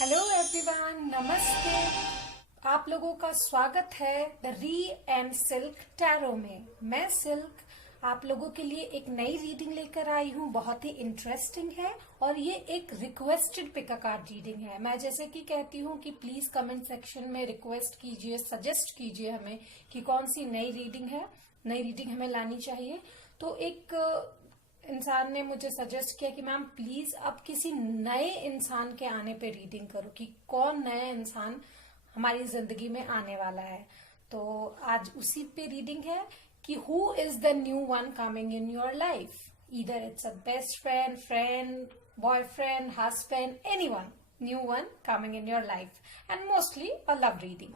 Hello everyone, नमस्ते। आप लोगों का स्वागत है द री एंड सिल्क टैरो में। मैं सिल्क आप लोगों के लिए एक नई रीडिंग लेकर आई हूँ। बहुत ही इंटरेस्टिंग है और ये एक requested pick a card reading है। मैं जैसे कि कहती हूँ कि प्लीज कमेंट सेक्शन में रिक्वेस्ट कीजिए, सजेस्ट कीजिए हमें कि कौन सी नई रीडिंग है, नई रीडिंग हमें लानी चाहिए। तो एक इंसान ने मुझे सजेस्ट किया कि मैम प्लीज अब किसी नए इंसान के आने पे रीडिंग करो कि कौन नया इंसान हमारी जिंदगी में आने वाला है। तो आज उसी पे रीडिंग है कि who is the new one coming in your life. Either it's a best friend, friend, boyfriend, husband, anyone, new one coming in your life and mostly a love reading.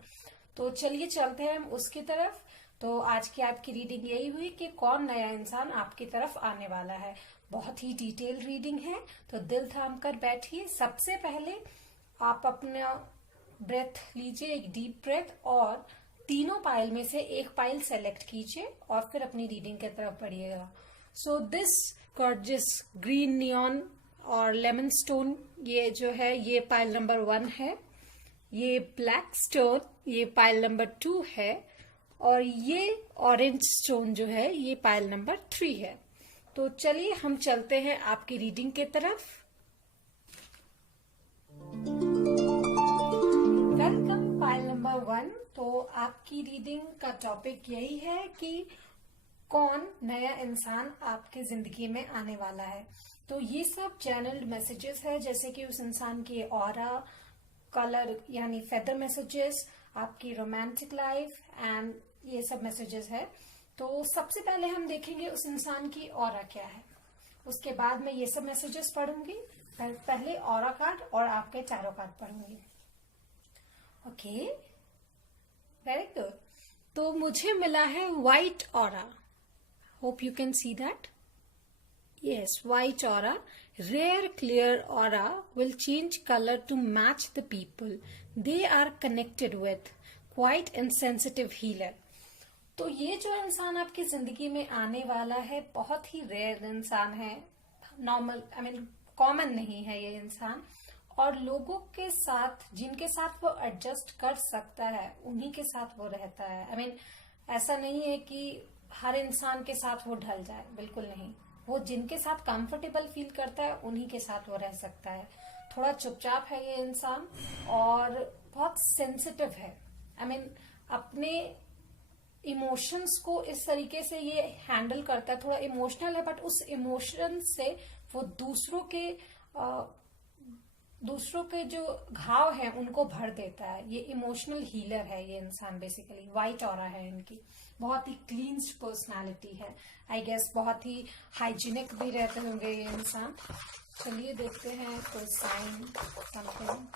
तो चलिए चलते हैं हम उसकी तरफ। तो आज की आपकी रीडिंग यही हुई कि कौन नया इंसान आपकी तरफ आने वाला है। बहुत ही डिटेल रीडिंग है, तो दिल थाम कर बैठिए। सबसे पहले आप अपना ब्रेथ लीजिए, एक डीप ब्रेथ, और तीनों पाइल में से एक पाइल सेलेक्ट कीजिए और फिर अपनी रीडिंग की तरफ बढ़िएगा। So this gorgeous green neon और लेमन स्टोन, ये जो है ये पाइल नंबर 1 है। ये ब्लैक स्टोन ये पाइल नंबर 2 है। और ये ऑरेंज स्टोन जो है ये पाइल नंबर 3 है। तो चलिए हम चलते हैं आपकी रीडिंग की तरफ। Welcome pile number 1। तो आपकी रीडिंग का टॉपिक यही है कि कौन नया इंसान आपके जिंदगी में आने वाला है। तो ये सब चैनल्ड मैसेजेस है, जैसे कि उस इंसान की ऑरा, कलर यानी फेदर मैसेजेस, आपकी रोमांटिक लाइफ एंड ये सब मैसेजेस है। तो सबसे पहले हम देखेंगे उस इंसान की ऑरा क्या है, उसके बाद मैं ये सब मैसेजेस पढ़ूंगी। पहले ऑरा कार्ड और आपके टैरो कार्ड पढ़ूंगी। Okay, very good. तो मुझे मिला है white aura. Hope you can see that. Yes, white aura. Rare clear aura will change color to match the people they are connected with. Quite insensitive healer. तो ये जो इंसान आपकी जिंदगी में आने वाला है बहुत ही रेयर इंसान है। नॉर्मल कॉमन नहीं है ये इंसान। और लोगों के साथ जिनके साथ वो एडजस्ट कर सकता है उन्हीं के साथ वो रहता है। ऐसा नहीं है कि हर इंसान के साथ वो ढल जाए, बिल्कुल नहीं। वो जिनके साथ कंफर्टेबल फील करता है उन्हीं के साथ वो रह सकता है। थोड़ा चुपचाप है ये इंसान और बहुत सेंसिटिव है। अपने इमोशंस को इस तरीके से ये हैंडल करता है। थोड़ा इमोशनल है, बट उस इमोशन से वो दूसरों के जो घाव हैं उनको भर देता है। ये इमोशनल हीलर है ये इंसान। बेसिकली व्हाइट ऑरा है इनकी। बहुत ही क्लीन्स्ड पर्सनालिटी है। आई गेस बहुत ही हाइजीनिक भी रहते होंगे ये इंसान। चलिए देखते हैं कोई साइन समथिंग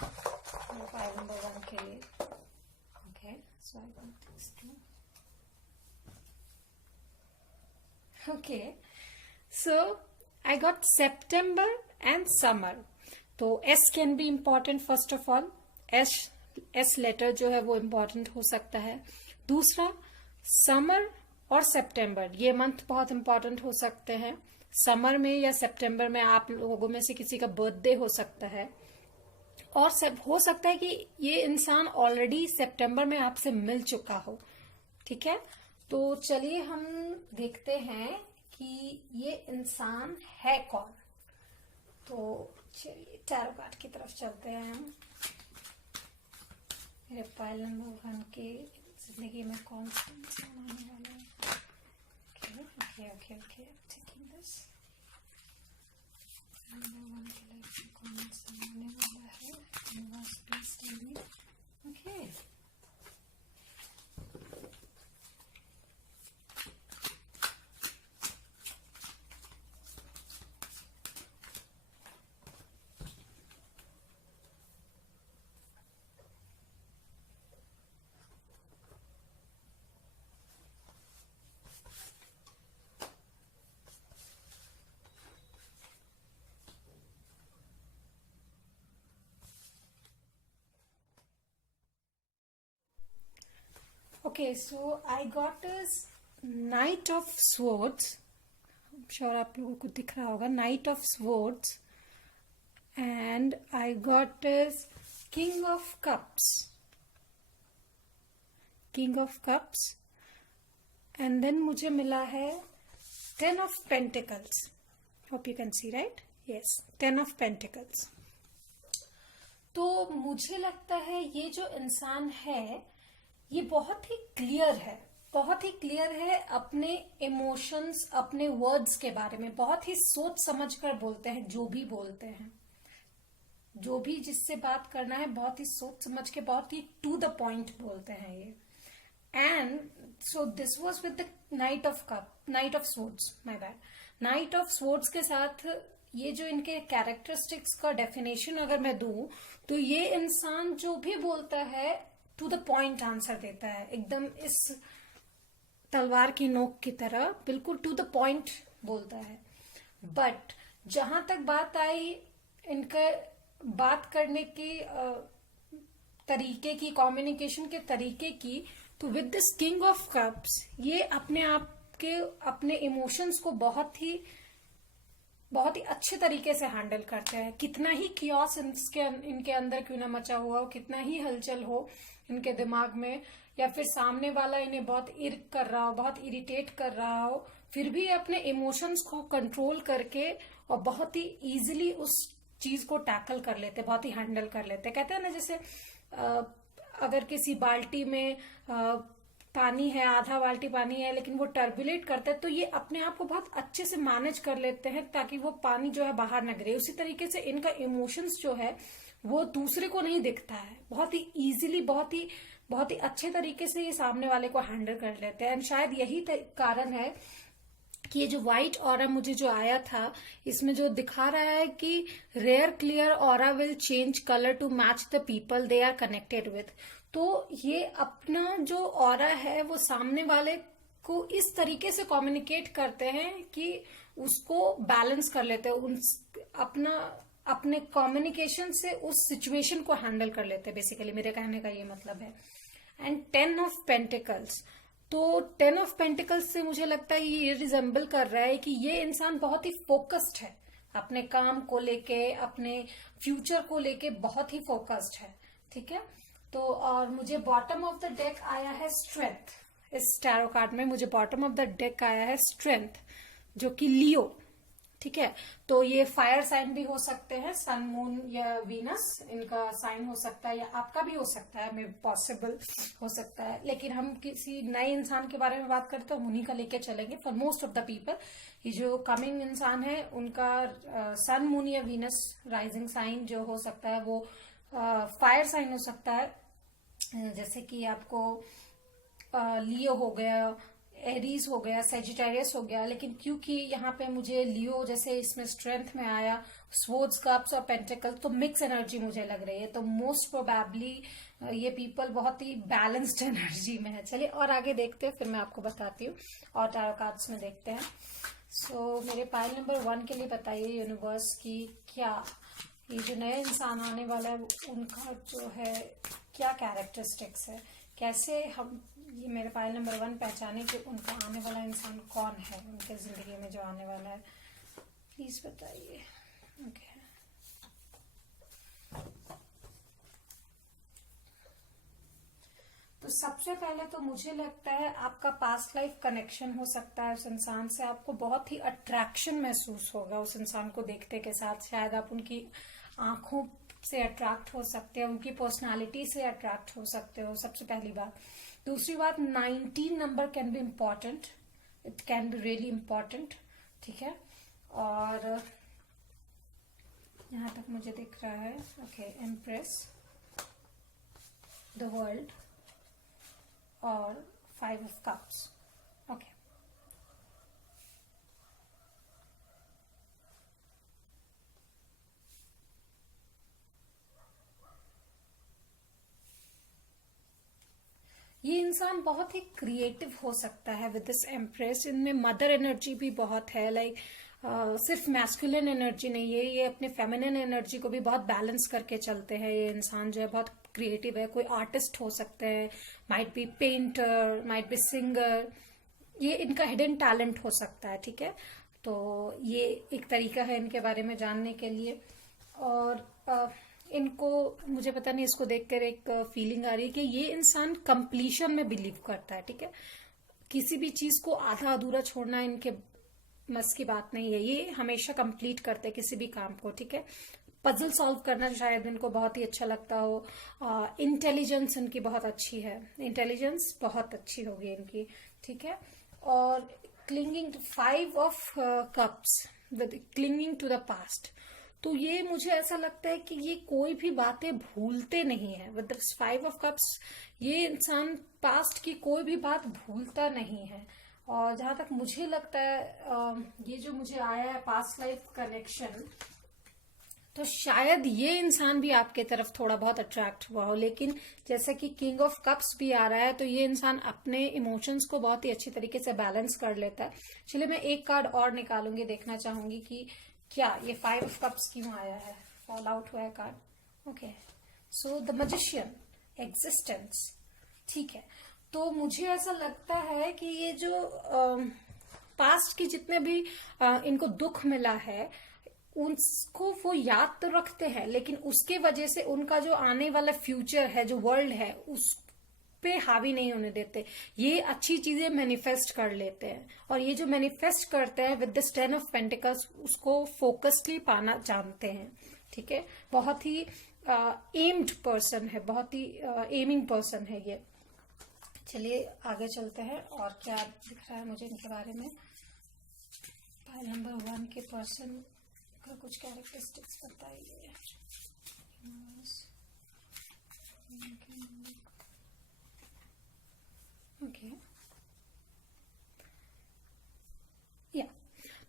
फाइल नंबर 1 के लिए। Okay, so I got this too. Okay, so I got September and summer. तो S can be important. First of all S letter जो है वो इम्पॉर्टेंट हो सकता है। दूसरा, समर और सितंबर ये मंथ बहुत इम्पॉर्टेंट हो सकते हैं। समर में या सितंबर में आप लोगों में से किसी का बर्थडे हो सकता है। और हो सकता है कि ये इंसान ऑलरेडी सितंबर में आपसे मिल चुका हो। ठीक है, तो चलिए हम देखते हैं कि ये इंसान है कौन। तो चलिए टैरो कार्ड की तरफ चलते हैं हम। मेरे पाइल नंबर 1 के जिंदगी में कौन सा इंसान आने वाला है। Okay, taking this. नंबर 1 के लाइफ में कौन सा आने वाला है। Universe please tell me. Okay, okay, so I got knight of swords. Sure आप लोगों को दिख रहा होगा, knight of swords. And I got king of cups, king of cups, and then मुझे मिला है 10 of pentacles. Hope you can see, right? Yes, 10 of pentacles. तो मुझे लगता है ये जो इंसान है ये बहुत ही क्लियर है, बहुत ही क्लियर है अपने इमोशंस, अपने वर्ड्स के बारे में. बहुत ही सोच समझ कर बोलते हैं, जो भी बोलते हैं, जो भी जिससे बात करना है बहुत ही सोच समझ के, बहुत ही टू द पॉइंट बोलते हैं ये. And so this was with the night of cup, night of swords, my bad. Night of swords के साथ ये जो इनके कैरेक्टरिस्टिक्स का डेफिनेशन अगर मैं दूं तो ये इंसान जो भी बोलता है टू द पॉइंट आंसर देता है, एकदम इस तलवार की नोक की तरह बिल्कुल टू द पॉइंट बोलता है. बट जहां तक बात आई इनका बात करने की तरीके की, कम्युनिकेशन के तरीके की, तो with this king of cups ये अपने आप के, अपने इमोशंस को बहुत ही अच्छे तरीके से हैंडल करते हैं. कितना ही कियोस इनके अंदर क्यों ना मचा हुआ हो, कितना ही हलचल हो इनके दिमाग में, या फिर सामने वाला इन्हें बहुत इर्क कर रहा हो, बहुत इरिटेट कर रहा हो, फिर भी अपने इमोशंस को कंट्रोल करके और बहुत ही इजीली उस चीज को टैकल कर लेते, बहुत ही हैंडल कर लेते. कहते हैं ना जैसे अगर किसी बाल्टी में पानी है, आधा बाल्टी पानी है, लेकिन वो टर्बुलेट करता है तो ये अपने आप को बहुत अच्छे से मैनेज कर लेते हैं ताकि वो पानी जो है बाहर न गिरे. उसी तरीके से इनका इमोशंस जो है वो दूसरे को नहीं दिखता है, बहुत ही इजीली, बहुत ही अच्छे तरीके से ये सामने वाले को हैंडल कर लेते हैं. एंड शायद यही कारण है कि ये जो व्हाइट ऑरा मुझे जो आया था इसमें जो दिखा रहा है कि rare clear aura will change colour to match the people they are connected with. तो ये अपना जो ऑरा है वो सामने वाले को इस तरीके से कम्युनिकेट करते हैं कि उसको बैलेंस कर लेते हैं, अपने कम्युनिकेशन से उस सिचुएशन को हैंडल कर लेते हैं. बेसिकली मेरे कहने का ये मतलब है. एंड 10 ऑफ पेंटिकल्स, तो 10 ऑफ पेंटिकल्स से मुझे लगता है ये रिजेंबल कर रहा है कि ये इंसान बहुत ही फोकस्ड है, अपने काम को लेके, अपने फ्यूचर को लेके बहुत ही फोकस्ड है. ठीक है. तो और मुझे बॉटम ऑफ द डेक आया है स्ट्रेंथ. इस टैरो कार्ड में मुझे बॉटम ऑफ द डेक आया है स्ट्रेंथ, जो कि लियो. ठीक है. तो ये फायर साइन भी हो सकते हैं, सन, मून या वीनस इनका साइन हो सकता है, या आपका भी हो सकता है, मे पॉसिबल हो सकता है. लेकिन हम किसी नए इंसान के बारे में बात करते हैं, हम उन्हीं का लेके चलेंगे. For most of the people ये जो कमिंग इंसान है उनका सन, मून या वीनस राइजिंग साइन जो हो सकता है वो फायर साइन हो सकता है. जैसे कि आपको लियो हो गया, एरीज हो गया, सेजिटेरियस हो गया. लेकिन क्योंकि यहाँ पे मुझे लियो जैसे इसमें स्ट्रेंथ में आया, स्वॉर्ड्स, कप्स और पेंटिकल, तो मिक्स एनर्जी मुझे लग रही है. तो मोस्ट प्रोबेबली ये पीपल बहुत ही बैलेंस्ड एनर्जी में है. चलिए और आगे देखते हैं, फिर मैं आपको बताती हूँ और टैरो कार्ड्स में देखते हैं. सो मेरे पाइल नंबर 1 के लिए बताइए यूनिवर्स की क्या ये जो नए इंसान आने वाला है उनका जो है क्या कैरेक्टरिस्टिक्स है, कैसे हम ये मेरे पाइल नंबर 1 पहचाने कि उनका आने वाला इंसान कौन है, उनके जिंदगी में जो आने वाला है. प्लीज बताइए. ओके. तो सबसे पहले तो मुझे लगता है आपका पास्ट लाइफ कनेक्शन हो सकता है उस इंसान से. आपको बहुत ही अट्रैक्शन महसूस होगा उस इंसान को देखते के साथ. शायद आप उनकी आंखों से अट्रैक्ट हो सकते हैं, उनकी पर्सनालिटी से अट्रैक्ट हो सकते हो, सबसे पहली बात. दूसरी बात, 19 number can be important, it can be really important. ठीक है. और यहां तक मुझे दिख रहा है. ओके. एम्प्रेस, द वर्ल्ड और 5 ऑफ कप्स. ओके. ये इंसान बहुत ही क्रिएटिव हो सकता है विद दिस एम्प्रेस. इनमें मदर एनर्जी भी बहुत है, लाइक सिर्फ मैस्कुलिन एनर्जी नहीं है, ये अपने फेमिनिन एनर्जी को भी बहुत बैलेंस करके चलते हैं. ये इंसान जो है बहुत क्रिएटिव है. कोई आर्टिस्ट हो सकते हैं, might be painter, might be singer. ये इनका हिडन टैलेंट हो सकता है. ठीक है. तो ये एक तरीका है इनके बारे में जानने के लिए. और इनको, मुझे पता नहीं, इसको देखकर एक फीलिंग आ रही है कि ये इंसान कंप्लीशन में बिलीव करता है, ठीक है। किसी भी चीज को आधा अधूरा छोड़ना इनके बस की बात नहीं है, ये हमेशा कंप्लीट करते हैं किसी भी काम को, ठीक है। पजल सॉल्व करना शायद इनको बहुत ही अच्छा लगता हो। इंटेलिजेंस इनकी बहुत अच्छी है, इंटेलिजेंस बहुत अच्छी होगी इनकी, ठीक है। और clinging to 5 of cups with clinging to the past, तो ये मुझे ऐसा लगता है कि ये कोई भी बातें भूलते नहीं है। विद 5 ऑफ कप्स ये इंसान पास्ट की कोई भी बात भूलता नहीं है। और जहां तक मुझे लगता है ये जो मुझे आया है पास्ट लाइफ कनेक्शन, तो शायद ये इंसान भी आपके तरफ थोड़ा बहुत अट्रैक्ट हुआ हो, लेकिन जैसे कि किंग ऑफ कप्स भी आ रहा है तो ये इंसान अपने इमोशंस को बहुत ही अच्छी तरीके से बैलेंस कर लेता है। चलिए मैं एक कार्ड और निकालूंगी, देखना चाहूंगी कि क्या ये 5 ऑफ कप्स क्यों आया है, फॉल आउट हुआ है card. Okay, so the magician, existence, ठीक है। तो मुझे ऐसा लगता है कि ये जो पास्ट की जितने भी इनको दुख मिला है उसको वो याद तो रखते हैं, लेकिन उसके वजह से उनका जो आने वाला फ्यूचर है, जो वर्ल्ड है, उस पे हावी नहीं होने देते। ये अच्छी चीजें मैनिफेस्ट कर लेते हैं, और ये जो मैनिफेस्ट करते हैं विद दिस 10 ऑफ पेंटिकल्स, उसको फोकस्डली पाना जानते हैं, ठीक है। बहुत ही एम्ड पर्सन है, बहुत ही एमिंग पर्सन है ये। चलिए आगे चलते हैं और क्या दिख रहा है मुझे इनके बारे में। पाइल नंबर 1 के पर्सन का कुछ कैरेक्टरिस्टिक्स बताइए। ओके, या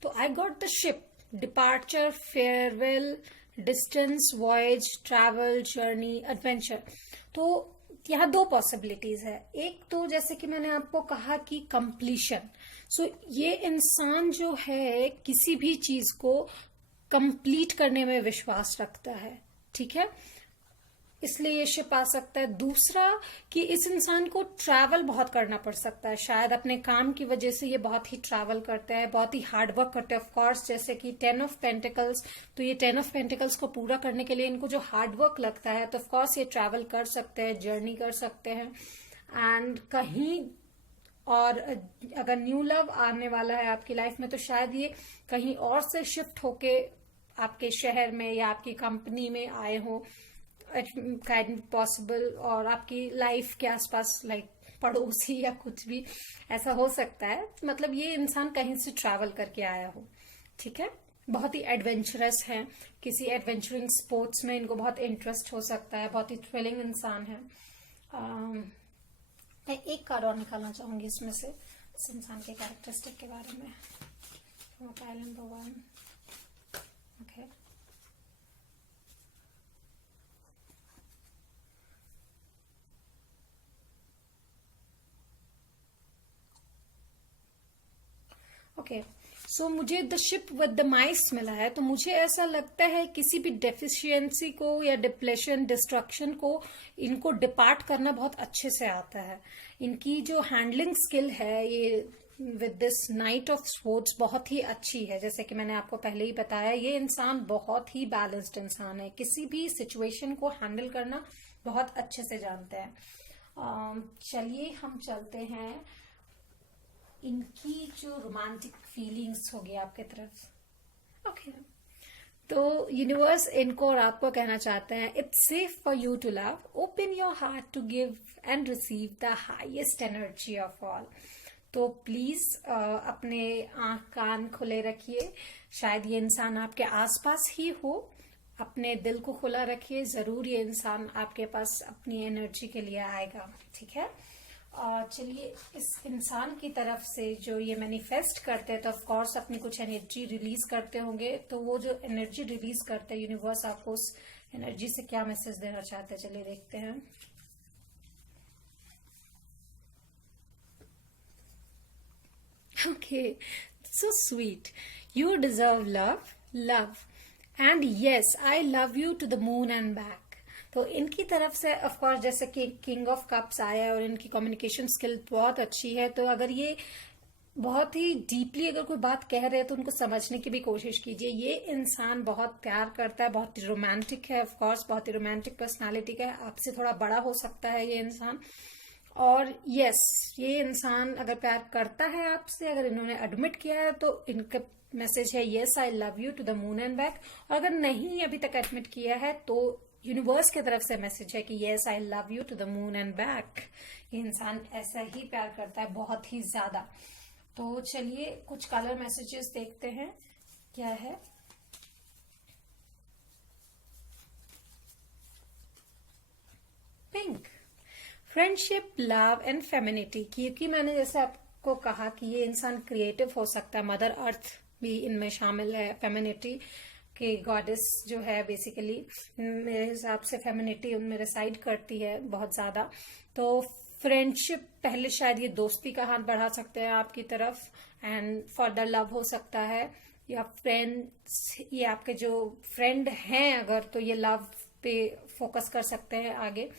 तो I got the ship, departure, farewell, distance, voyage, travel, journey, adventure. तो यहाँ 2 पॉसिबिलिटीज है। एक तो जैसे कि मैंने आपको कहा कि कंप्लीशन, सो ये इंसान जो है किसी भी चीज को कंप्लीट करने में विश्वास रखता है, ठीक है, इसलिए ये शिप आ सकता है। दूसरा कि इस इंसान को ट्रैवल बहुत करना पड़ सकता है, शायद अपने काम की वजह से ये बहुत ही ट्रैवल करते हैं, बहुत ही हार्ड वर्क करते हैं। ऑफ कोर्स जैसे कि 10 ऑफ पेंटिकल्स, तो ये 10 ऑफ पेंटिकल्स को पूरा करने के लिए इनको जो हार्ड वर्क लगता है, तो ऑफ कोर्स ये ट्रैवल कर सकते हैं, जर्नी कर सकते हैं। एंड कहीं और अगर न्यू लव आने वाला है आपकी लाइफ में, तो शायद ये कहीं और से शिफ्ट होके आपके शहर में या आपकी कंपनी में आए हो, काइंड पॉसिबल, और आपकी लाइफ के आसपास लाइक पड़ोसी या कुछ भी ऐसा हो सकता है। मतलब ये इंसान कहीं से ट्रैवल करके आया हो, ठीक है। बहुत ही एडवेंचरस है, किसी एडवेंचरिंग स्पोर्ट्स में इनको बहुत इंटरेस्ट हो सकता है, बहुत ही थ्रिलिंग इंसान है। मैं एक कार्ड और निकालना चाहूंगी इसमें से इस इंसान के कैरेक्टरिस्टिक के बारे में। पाइल नंबर 1, ओके, ओके, सो मुझे द शिप विद द माइस मिला है। तो मुझे ऐसा लगता है किसी भी डेफिशिएंसी को या डिप्लेशन, डिस्ट्रक्शन को इनको डिपार्ट करना बहुत अच्छे से आता है। इनकी जो हैंडलिंग स्किल है ये with this night of swords बहुत ही अच्छी है। जैसे कि मैंने आपको पहले ही बताया, ये इंसान बहुत ही बैलेंस्ड इंसान है, किसी भी सिचुएशन को हैंडल करना बहुत अच्छे से जानते हैं। चलिए हम चलते हैं इनकी जो रोमांटिक फीलिंग्स होगी आपके तरफ। ओके, तो यूनिवर्स इनको और आपको कहना चाहते हैं, it's safe for you to love, open your heart to give and receive the highest energy of all. तो प्लीज अपने आंख कान खुले रखिए, शायद ये इंसान आपके आसपास ही हो, अपने दिल को खुला रखिए, जरूर ये इंसान आपके पास अपनी एनर्जी के लिए आएगा, ठीक है। चलिए इस इंसान की तरफ से जो ये मैनिफेस्ट करते हैं, तो ऑफ कोर्स अपनी कुछ एनर्जी रिलीज करते होंगे, तो वो जो एनर्जी रिलीज करते हैं, यूनिवर्स आपको उस एनर्जी से क्या मैसेज देना चाहते हैं, चलिए देखते हैं। Okay, so sweet. You deserve love, and yes, I love you to the moon and back. तो इनकी तरफ से ऑफ कोर्स जैसे कि किंग ऑफ कप्स आया और इनकी कम्युनिकेशन स्किल बहुत अच्छी है, तो अगर ये बहुत ही डीपली अगर कोई बात कह रहे हैं तो उनको समझने की भी कोशिश कीजिए। ये इंसान बहुत प्यार करता है, बहुत रोमांटिक है, ऑफ कोर्स बहुत ही रोमांटिक पर्सनालिटी का है, आपसे थोड़ा बड़ा हो सकता है ये इंसान। और यस, ये इंसान अगर प्यार करता है आपसे, अगर इन्होंने एडमिट किया है तो इनका मैसेज है yes I love you to the moon and back. और अगर नहीं अभी तक एडमिट किया है तो यूनिवर्स की तरफ से मैसेज है कि yes I love you to the moon and back. ये इंसान ऐसा ही प्यार करता है, बहुत ही ज्यादा। तो चलिए कुछ कलर मैसेजेस देखते हैं क्या है। Pink, friendship, love and femininity. क्योंकि मैंने जैसे आपको कहा कि ये इंसान क्रिएटिव हो सकता है, मदर अर्थ भी इनमें शामिल है, फेमिनिटी के गॉडेस जो है बेसिकली मेरे हिसाब से फेमिनिटी उनमें रिसाइड करती है बहुत ज्यादा। तो फ्रेंडशिप, पहले शायद ये दोस्ती का हाथ बढ़ा सकते हैं आपकी तरफ, एंड फर्दर लव हो सकता है, या फ्रेंड्स, ये आपके जो फ्रेंड हैं अगर, तो ये लव पे फोकस कर सकते हैं आगे।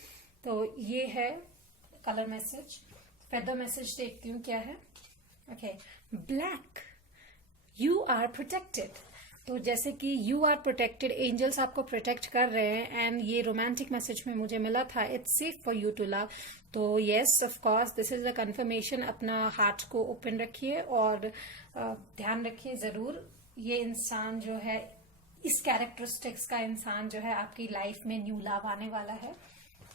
तो ये है कलर मैसेज। फेदर मैसेज देखती हूँ क्या है। Okay, black, you are protected. तो जैसे कि यू आर प्रोटेक्टेड, एंजल्स आपको प्रोटेक्ट कर रहे हैं, एंड ये रोमांटिक मैसेज में मुझे मिला था it's safe for you to love. तो yes of course this is the confirmation. अपना हार्ट को ओपन रखिए और ध्यान रखिए जरूर, ये इंसान जो है, इस कैरेक्टरिस्टिक्स का इंसान जो है आपकी लाइफ में न्यू लव आने वाला है।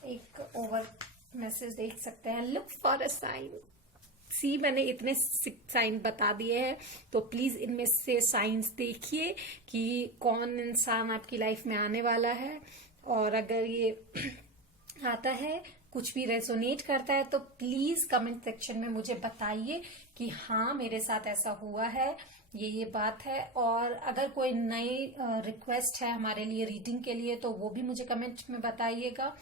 एक ओवर मैसेज देख सकते हैं, लुक फॉर अ साइन। सी, मैंने इतने साइन बता दिए हैं, तो प्लीज इनमें से साइंस देखिए कि कौन इंसान आपकी लाइफ में आने वाला है। और अगर ये आता है, कुछ भी रेजोनेट करता है, तो प्लीज कमेंट सेक्शन में मुझे बताइए कि हाँ मेरे साथ ऐसा हुआ है, ये बात है। और अगर कोई नई रिक्वेस्ट है हमारे लिए रीडिंग के लिए, तो वो भी मुझे कमेंट में बताइएगा।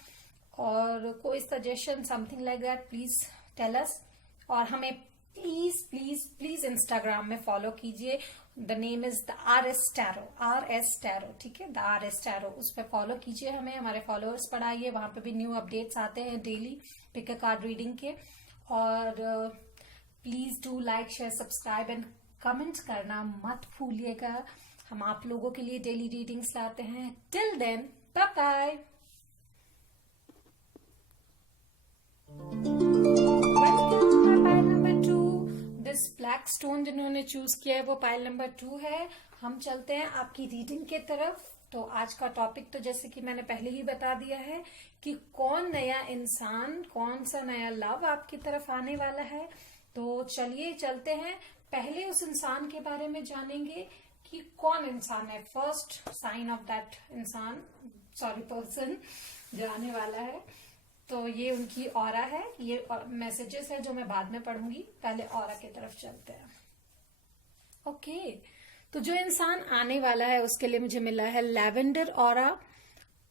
और कोई suggestion something like that please tell us. और हमें प्लीज प्लीज प्लीज इंस्टाग्राम में फॉलो कीजिए। The name is the RS Tarot, RS Tarot, ठीक है, द RS Tarot। उस पर फॉलो कीजिए हमें, हमारे फॉलोअर्स बढ़ाइए, वहां पे भी न्यू अपडेट्स आते हैं daily pick a card reading के। और please do like share subscribe and comment करना मत भूलिएगा। हम आप लोगों के लिए डेली रीडिंग्स लाते हैं। Till then, bye bye. This black stone जिन्होंने चूज किया है वो पाइल नंबर 2 है। हम चलते हैं आपकी रीडिंग के तरफ। तो आज का टॉपिक तो जैसे कि मैंने पहले ही बता दिया है कि कौन नया इंसान, कौन सा नया लव आपकी तरफ आने वाला है। तो चलिए चलते हैं, पहले उस इंसान के बारे में जानेंगे कि कौन इंसान है, फर्स्ट साइन ऑफ दैट इंसान, सॉरी पर्सन जो आने वाला है। तो ये उनकी ऑरा है, ये मैसेजेस है जो मैं बाद में पढ़ूंगी, पहले ऑरा की तरफ चलते हैं। ओके, तो जो इंसान आने वाला है उसके लिए मुझे मिला है लैवेंडर ऑरा।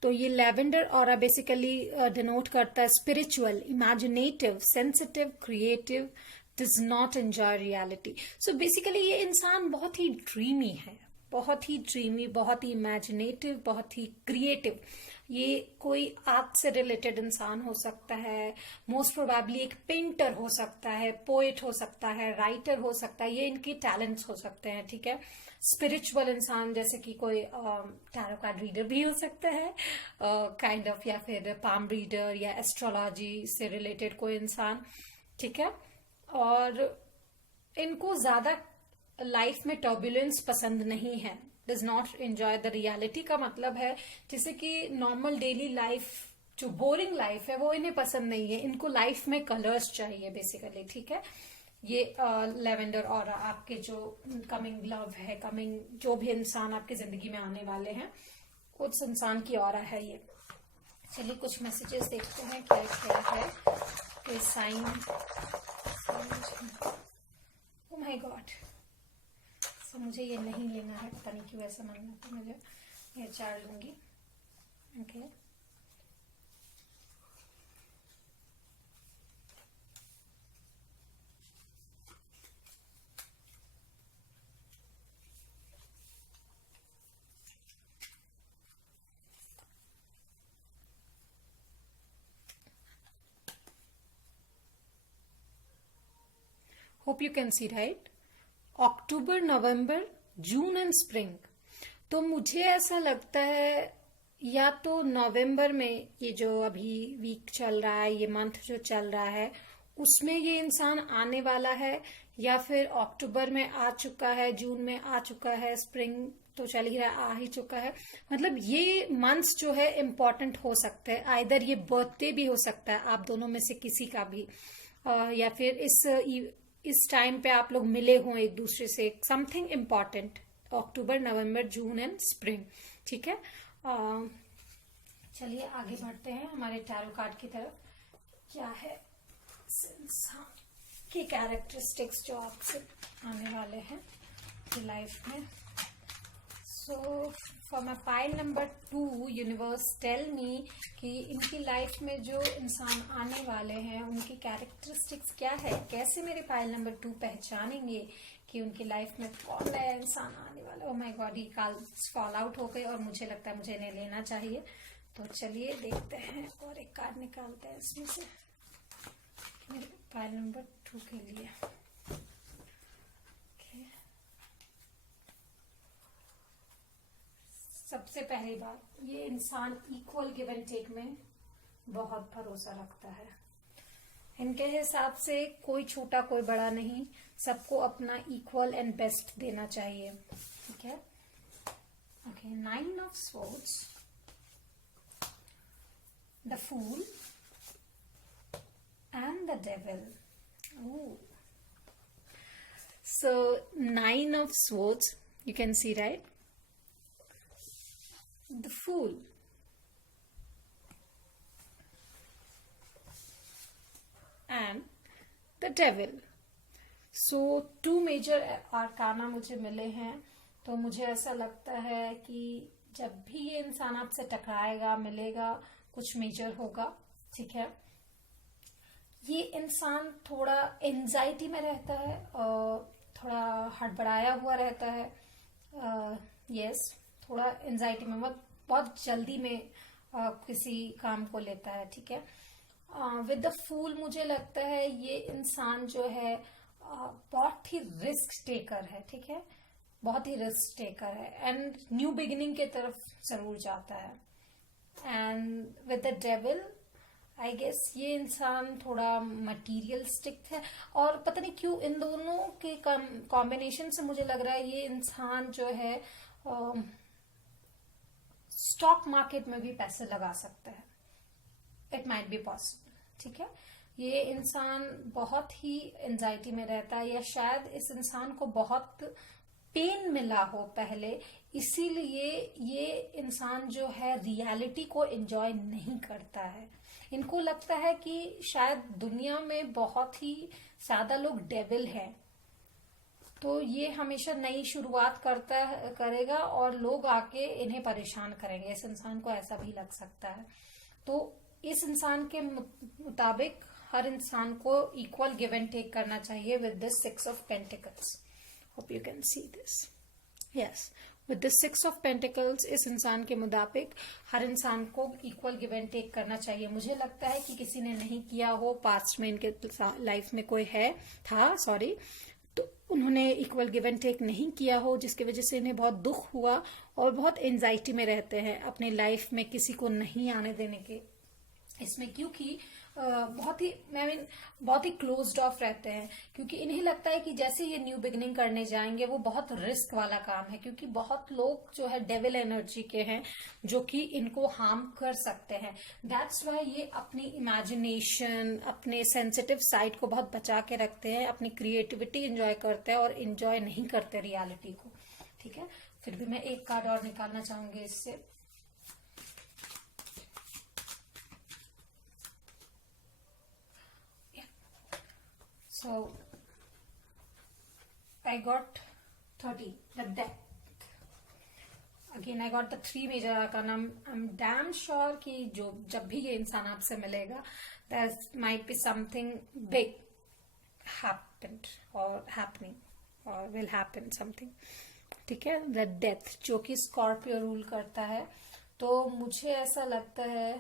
तो ये लैवेंडर ऑरा बेसिकली डिनोट करता है spiritual, imaginative, sensitive, creative, does not enjoy reality. So basically ये इंसान बहुत ही ड्रीमी है, बहुत ही ड्रीमी, बहुत ही इमेजिनेटिव, बहुत ही क्रिएटिव। ये कोई आर्ट से रिलेटेड इंसान हो सकता है, मोस्ट प्रोबेबली एक पेंटर हो सकता है, पोएट हो सकता है, राइटर हो सकता है, ये इनके टैलेंट्स हो सकते हैं, ठीक है। स्पिरिचुअल इंसान जैसे कि कोई टैरो कार्ड रीडर भी हो सकता है काइंड ऑफ, या फिर पाम रीडर या एस्ट्रोलॉजी से रिलेटेड कोई इंसान, ठीक है। और इनको ज्यादा लाइफ में टर्बुलेंस पसंद नहीं है, does not enjoy the reality का मतलब है जैसे कि नॉर्मल डेली लाइफ, जो बोरिंग लाइफ है वो इन्हें पसंद नहीं है, इनको लाइफ में कलर्स चाहिए बेसिकली, ठीक है। ये लेवेंडर और आपके जो कमिंग लव है, कमिंग जो भी इंसान आपकी जिंदगी में आने वाले हैं, उस इंसान की ऑरा है ये। चलिए कुछ मैसेजेस देखते हैं क्या क्या है कि साइन। ओह माय गॉड, तो मुझे ये नहीं लेना है, पता नहीं क्यों ऐसा मन रहा, तो मुझे ये 4 लूंगी। Okay, hope you can see right. October, November, June and spring. तो मुझे ऐसा लगता है या तो नवंबर में, ये जो अभी वीक चल रहा है, ये मंथ जो चल रहा है, उसमें ये इंसान आने वाला है, या फिर अक्टूबर में आ चुका है, जून में आ चुका है, स्प्रिंग तो चल ही रहा, आ ही चुका है। मतलब ये मंथ्स जो है इम्पोर्टेंट हो सकते हैं। आइदर ये बर्थडे भी हो सकता है आप दोनों में से किसी का भी, या फिर इस टाइम पे आप लोग मिले हों एक दूसरे से, something important. October, November, June and spring, ठीक है। चलिए आगे बढ़ते हैं हमारे टैरो कार्ड की तरफ। क्या है इंसान की कैरेक्टरिस्टिक्स जो आपसे आने वाले हैं लाइफ में। So for my pile number 2, universe tell me कि इनकी लाइफ में जो इंसान आने वाले हैं उनकी कैरेक्टरिस्टिक्स क्या है, कैसे मेरे पाइल नंबर 2 पहचानेंगे कि उनकी लाइफ में कौन नया इंसान आने वाला है। ओह माय गॉड, ये कार्ड्स फॉल आउट हो गए और मुझे लगता है मुझे इन्हें लेना चाहिए। तो चलिए देखते हैं और एक कार्ड निकालते हैं इसमें से मेरे पाइल नंबर 2 के लिए। सबसे पहली बात, ये इंसान इक्वल गिव एंड टेक में बहुत भरोसा रखता है। इनके हिसाब से कोई छोटा कोई बड़ा नहीं, सबको अपना इक्वल एंड बेस्ट देना चाहिए, ठीक है। Okay, 9 of swords, the fool and the devil. So 9 of swords, you can see, right? The Fool and the Devil. So 2 major arcana मुझे मिले हैं। तो मुझे ऐसा लगता है कि जब भी ये इंसान आपसे टकराएगा, मिलेगा, कुछ मेजर होगा, ठीक है। ये इंसान थोड़ा एंजाइटी में रहता है और थोड़ा हड़बड़ाया हुआ रहता है। यस, थोड़ा एंजाइटी में, बहुत जल्दी में किसी काम को लेता है, ठीक है। विद द फूल मुझे लगता है ये इंसान जो है बहुत ही रिस्क टेकर है, ठीक है, बहुत ही रिस्क टेकर है एंड न्यू बिगिनिंग की तरफ जरूर जाता है। And with the devil I guess ये इंसान थोड़ा मटीरियलिस्टिक है, और पता नहीं क्यों इन दोनों के कॉम्बिनेशन से मुझे लग रहा है ये इंसान जो है स्टॉक मार्केट में भी पैसे लगा सकता है। इट माइट बी पॉसिबल, ठीक है। ये इंसान बहुत ही एंजाइटी में रहता है, या शायद इस इंसान को बहुत पेन मिला हो पहले, इसीलिए ये इंसान जो है रियलिटी को एंजॉय नहीं करता है। इनको लगता है कि शायद दुनिया में बहुत ही ज्यादा लोग डेविल हैं, तो ये हमेशा नई शुरुआत करेगा और लोग आके इन्हें परेशान करेंगे। इस इंसान को ऐसा भी लग सकता है। तो इस इंसान के मुताबिक हर इंसान को इक्वल गिव एंड टेक करना चाहिए with this 6 of pentacles. Hope you can see this. Yes, with the 6 of pentacles इस इंसान के मुताबिक हर इंसान को इक्वल गिव एंड टेक करना चाहिए। मुझे लगता है कि किसी ने नहीं किया हो, पास्ट में इनके लाइफ में कोई तो उन्होंने इक्वल गिव एंड टेक नहीं किया हो, जिसकी वजह से इन्हें बहुत दुख हुआ और बहुत एंजाइटी में रहते हैं अपने लाइफ में किसी को नहीं आने देने के इसमें, क्योंकि बहुत ही क्लोज्ड ऑफ रहते हैं। क्योंकि इन्हें लगता है कि जैसे ये न्यू बिगिनिंग करने जाएंगे वो बहुत रिस्क वाला काम है, क्योंकि बहुत लोग जो है डेविल एनर्जी के हैं जो कि इनको हार्म कर सकते हैं। दैट्स वाई ये अपनी इमेजिनेशन, अपने सेंसिटिव साइड को बहुत बचा के रखते हैं, अपनी क्रिएटिविटी एंजॉय करते हैं और एंजॉय नहीं करते रियलिटी को, ठीक है। फिर भी मैं एक कार्ड और निकालना चाहूंगी इससे। So I got 30, the Death. Again I got the 3 major arcana. I'm damn sure कि जब भी ये इंसान आपसे मिलेगा, there might be something big happened or happening or will happen something, ठीक है। The Death जो कि स्कॉर्पियो रूल करता है। तो मुझे ऐसा लगता है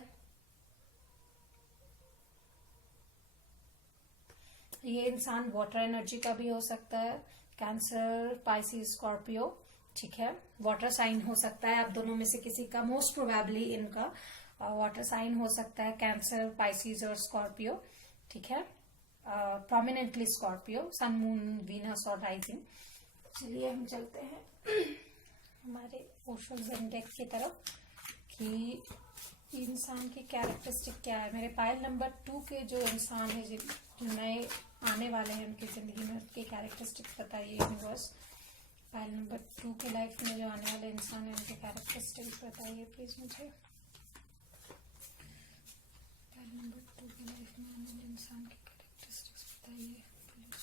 ये इंसान वाटर एनर्जी का भी हो सकता है, कैंसर, पाइसिस, स्कॉर्पियो, ठीक है। वाटर साइन हो सकता है आप दोनों में से किसी का, मोस्ट प्रोबेबली इनका वाटर साइन हो सकता है, कैंसर, पाइसिस और स्कॉर्पियो, ठीक है। प्रोमिनेंटली स्कॉर्पियो, सन, मून, वीनस और राइजिंग। चलिए हम चलते हैं हमारे ओशो ज़ेनिडेक की तरफ कि इंसान की कैरेक्टरिस्टिक क्या है। मेरे पायल नंबर 2 के जो इंसान है, जो नए आने वाले हैं उनकी जिंदगी में, उसकी कैरेक्टरिस्टिक बताइए यूनिवर्स। पायल नंबर 2 के लाइफ में जो आने वाले इंसान है उनके कैरेक्टरिस्टिक्स बताइए प्लीज मुझे। पायल नंबर 2 के लाइफ में आने वाले इंसान की कैरेक्टरिस्टिक्स बताइए प्लीज।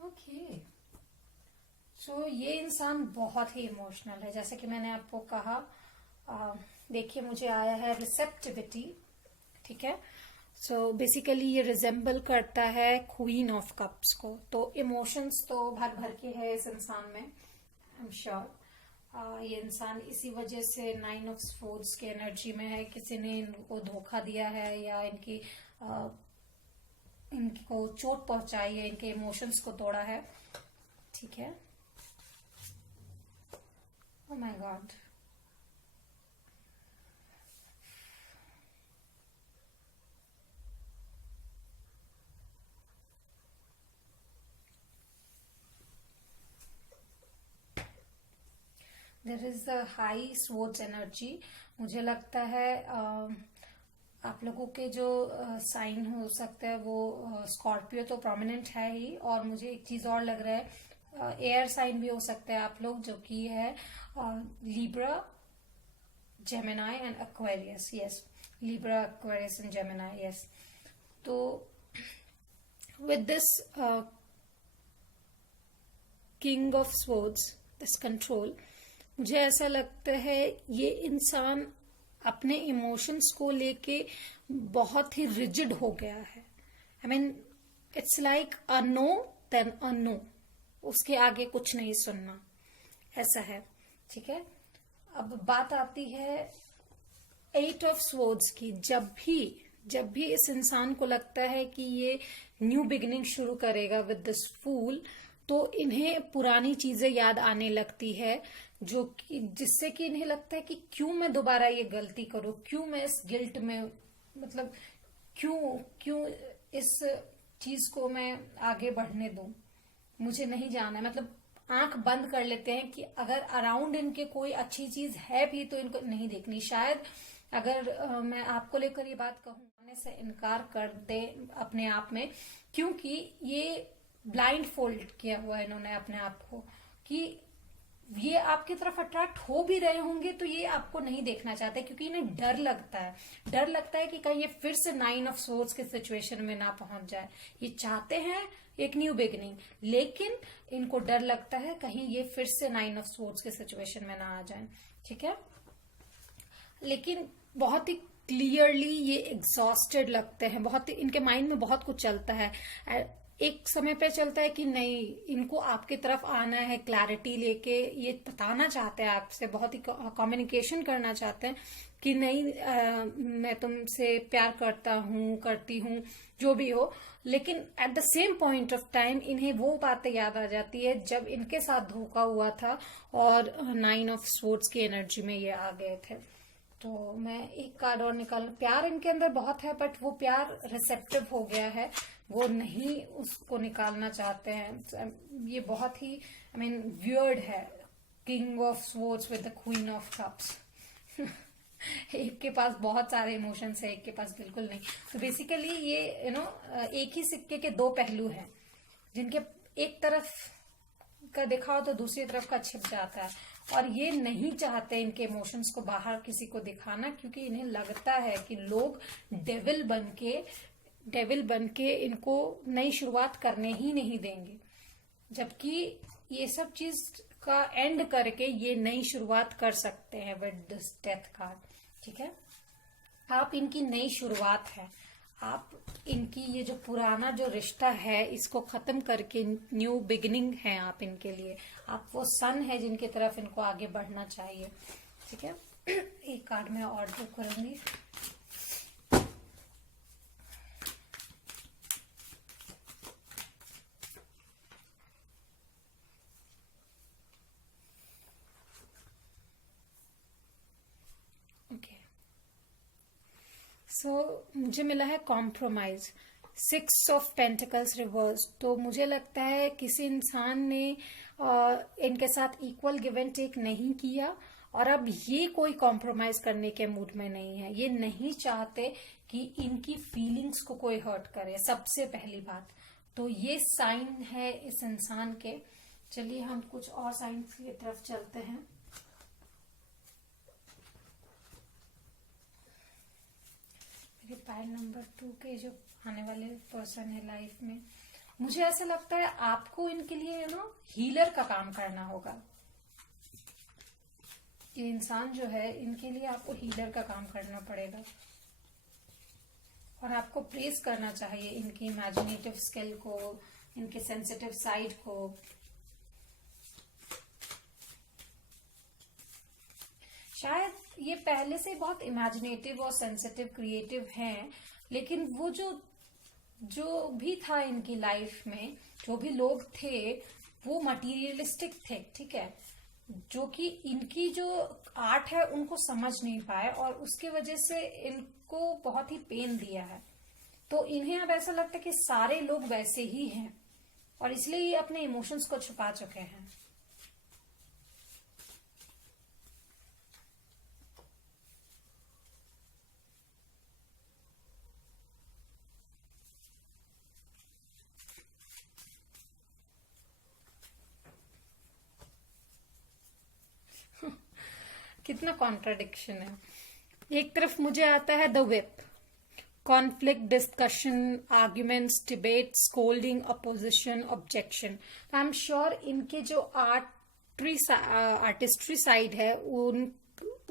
ओके, सो ये इंसान बहुत ही इमोशनल है, जैसे कि मैंने आपको कहा। देखिए मुझे आया है रिसेप्टिविटी, ठीक है। सो बेसिकली ये रिजेंबल करता है क्वीन ऑफ कप्स को, तो इमोशंस तो भर भर के है इस इंसान में, आई एम श्योर। ये इंसान इसी वजह से 9 ऑफ स्वॉर्ड्स के एनर्जी में है। किसी ने इनको धोखा दिया है या इनको चोट पहुंचाई है, इनके इमोशंस को तोड़ा है, ठीक है। Oh my God. There is a high swords energy. मुझे लगता है आप लोगों के जो साइन हो सकता है वो स्कॉर्पियो तो प्रोमिनेंट है ही, और मुझे एक चीज और लग रहा है, एयर साइन भी हो सकता है आप लोग, जो कि है Libra, Gemini and Aquarius. Yes, Libra, Aquarius and Gemini, yes. तो with this king of swords, this control, मुझे ऐसा लगता है ये इंसान अपने इमोशंस को लेके बहुत ही रिजिड हो गया है। I mean it's like a no then a no, उसके आगे कुछ नहीं सुनना, ऐसा है, ठीक है। अब बात आती है 8 ऑफ स्वॉर्ड्स की। जब भी इस इंसान को लगता है कि ये न्यू बिगिनिंग शुरू करेगा विद दिस फूल, तो इन्हें पुरानी चीजें याद आने लगती है, जो कि जिससे कि इन्हें लगता है कि क्यों मैं दोबारा ये गलती करूं, क्यों मैं इस गिल्ट में, मतलब क्यों इस चीज को मैं आगे बढ़ने दूं, मुझे नहीं जाना है। मतलब आंख बंद कर लेते हैं कि अगर अराउंड इनके कोई अच्छी चीज है भी तो इनको नहीं देखनी। शायद अगर मैं आपको लेकर ये बात कहूं, होने से इनकार कर दे अपने आप में, क्योंकि ये ब्लाइंड फोल्ड किया हुआ है इन्होंने अपने आप को, कि ये आपकी तरफ अट्रैक्ट हो भी रहे होंगे तो ये आपको नहीं देखना चाहते, क्योंकि इन्हें डर लगता है कि कहीं ये फिर से 9 ऑफ स्वॉर्ड्स के सिचुएशन में ना पहुंच जाए। ये चाहते हैं एक न्यू बिगिनिंग, लेकिन इनको डर लगता है कहीं ये फिर से 9 ऑफ स्वॉर्ड्स के सिचुएशन में ना आ जाए, ठीक है। लेकिन बहुत ही क्लियरली ये एग्जॉस्टेड लगते हैं, बहुत ही इनके माइंड में बहुत कुछ चलता है। एक समय पे चलता है कि नहीं, इनको आपके तरफ आना है, क्लैरिटी लेके ये बताना चाहते हैं आपसे, बहुत ही कम्युनिकेशन करना चाहते हैं कि नहीं मैं तुमसे प्यार करती हूँ, जो भी हो। लेकिन at the same point of time इन्हें वो बातें याद आ जाती है जब इनके साथ धोखा हुआ था और 9 ऑफ स्वॉर्ड्स की एनर्जी में ये आ गए थे। तो मैं एक कार्ड और प्यार इनके अंदर बहुत है, बट वो प्यार रिसेप्टिव हो गया है, वो नहीं उसको निकालना चाहते हैं। ये बहुत ही वियर्ड है, king of swords with the queen of cups. एक के पास बहुत सारे इमोशंस है, एक के पास बिल्कुल नहीं। तो बेसिकली ये एक ही सिक्के के दो पहलू हैं, जिनके एक तरफ का दिखाओ तो दूसरी तरफ का छिप जाता है, और ये नहीं चाहते इनके इमोशंस को बाहर किसी को दिखाना, क्योंकि इन्हें लगता है कि लोग डेविल बन के इनको नई शुरुआत करने ही नहीं देंगे, जबकि ये सब चीज का एंड करके ये नई शुरुआत कर सकते हैं विद दिस डेथ कार्ड, ठीक है। आप इनकी नई शुरुआत है, आप इनकी ये जो पुराना जो रिश्ता है इसको खत्म करके न्यू बिगिनिंग है आप इनके लिए। आप वो सन है जिनकी तरफ इनको आगे बढ़ना चाहिए। ठीक है, एक कार्ड में और जो करूंगी। सो मुझे मिला है कॉम्प्रोमाइज, 6 ऑफ पेंटिकल्स रिवर्स। तो मुझे लगता है किसी इंसान ने इनके साथ इक्वल गिव एंड टेक नहीं किया और अब ये कोई कॉम्प्रोमाइज करने के मूड में नहीं है। ये नहीं चाहते कि इनकी फीलिंग्स को कोई हर्ट करे, सबसे पहली बात तो ये साइन है इस इंसान के। चलिए हम कुछ और साइंस की तरफ चलते हैं। पाइल नंबर 2 के जो आने वाले पर्सन है लाइफ में, मुझे ऐसा लगता है आपको इनके लिए हीलर का काम करना होगा। ये इंसान जो है इनके लिए आपको हीलर का काम करना पड़ेगा और आपको प्रेस करना चाहिए इनकी इमेजिनेटिव स्किल को, इनके सेंसिटिव साइड को। शायद ये पहले से बहुत इमेजिनेटिव और सेंसिटिव क्रिएटिव हैं, लेकिन वो जो भी था इनकी लाइफ में, जो भी लोग थे वो मटीरियलिस्टिक थे। ठीक है, जो कि इनकी जो आर्ट है उनको समझ नहीं पाए और उसके वजह से इनको बहुत ही पेन दिया है। तो इन्हें अब ऐसा लगता है कि सारे लोग वैसे ही हैं और इसलिए ये अपने इमोशंस को छुपा चुके हैं। कितना कॉन्ट्राडिक्शन है। एक तरफ मुझे आता है the whip, conflict, discussion, arguments, debate, scolding, opposition, objection. I am sure इनके जो आर्टिस्ट्री साइड है